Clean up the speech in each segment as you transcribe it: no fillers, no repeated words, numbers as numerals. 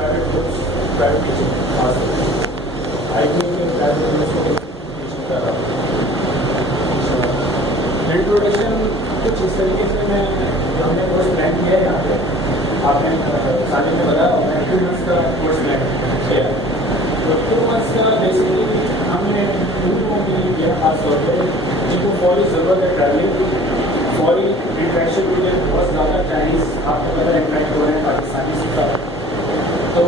Private course, private teaching आ सकते हैं। I think in private university teaching कर रहा हूँ। इंट्रोडक्शन कुछ इस तरीके से मैं हमने कोर्स प्लान किया है यहाँ पे। आपने साजिद ने बताया हमने 2 मंथ्स का कोर्स प्लान किया। तो 2 मंथ्स का बेसिकली हमने उन लोगों के लिए किया, खासतौर पर जिनको फौरी ज़रूरत है ट्रैवलिंग, फौरी इंट्रैक्शन के लिए। बहुत ज़्यादा चाइनीज़ आपको पता है इंट्रैक्ट हो रहे हैं पाकिस्तानी सीखा, तो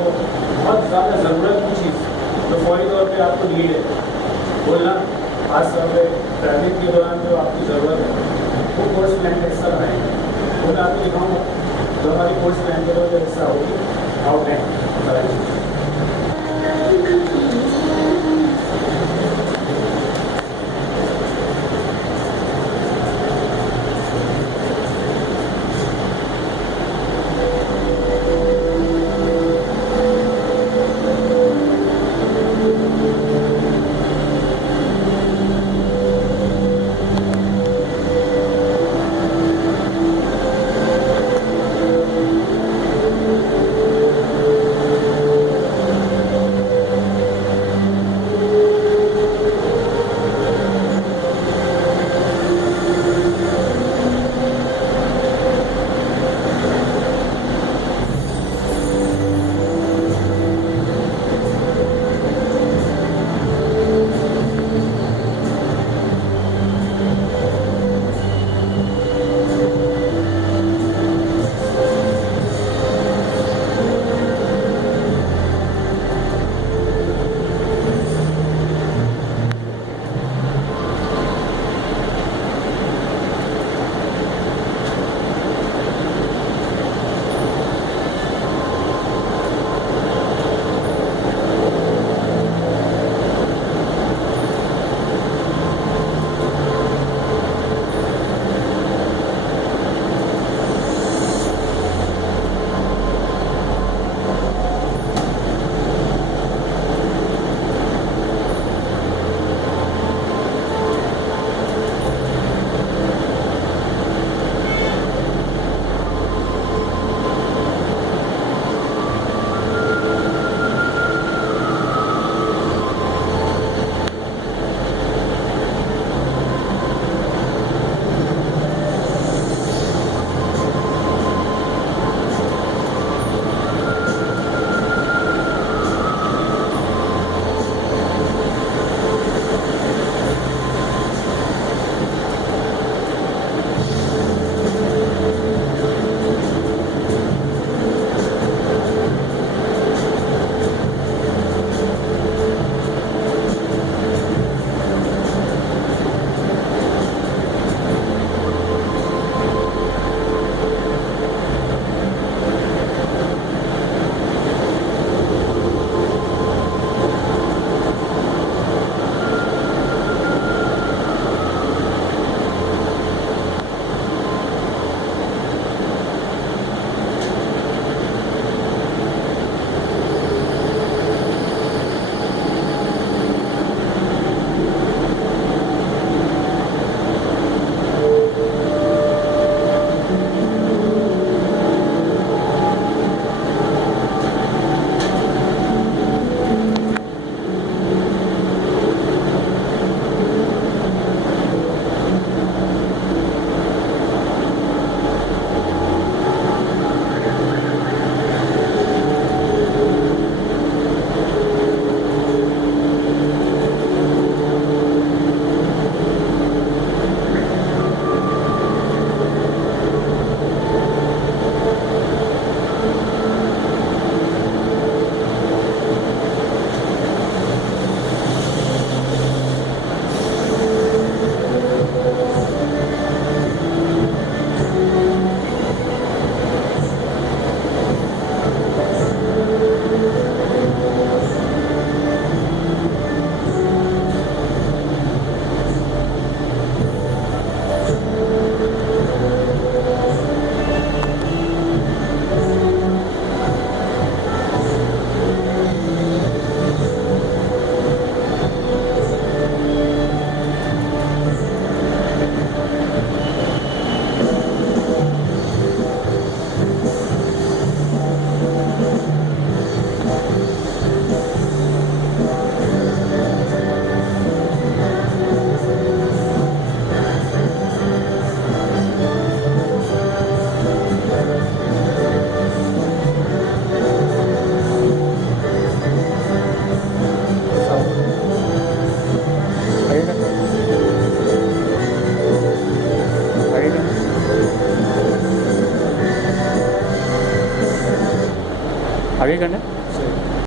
बहुत ज़्यादा ज़रूरत की चीज़ जो फौरी तौर पे आपको नीड है बोलना, खास तौर पे ट्रैवलिंग के दौरान जो आपकी ज़रूरत है, वो कोर्स प्लान का हिस्सा बनाएंगे। वो मैं आपको दिखाऊँगा जो हमारी कोर्स प्लान के जो हिस्सा होगी आउटलाइन। आगे करना है।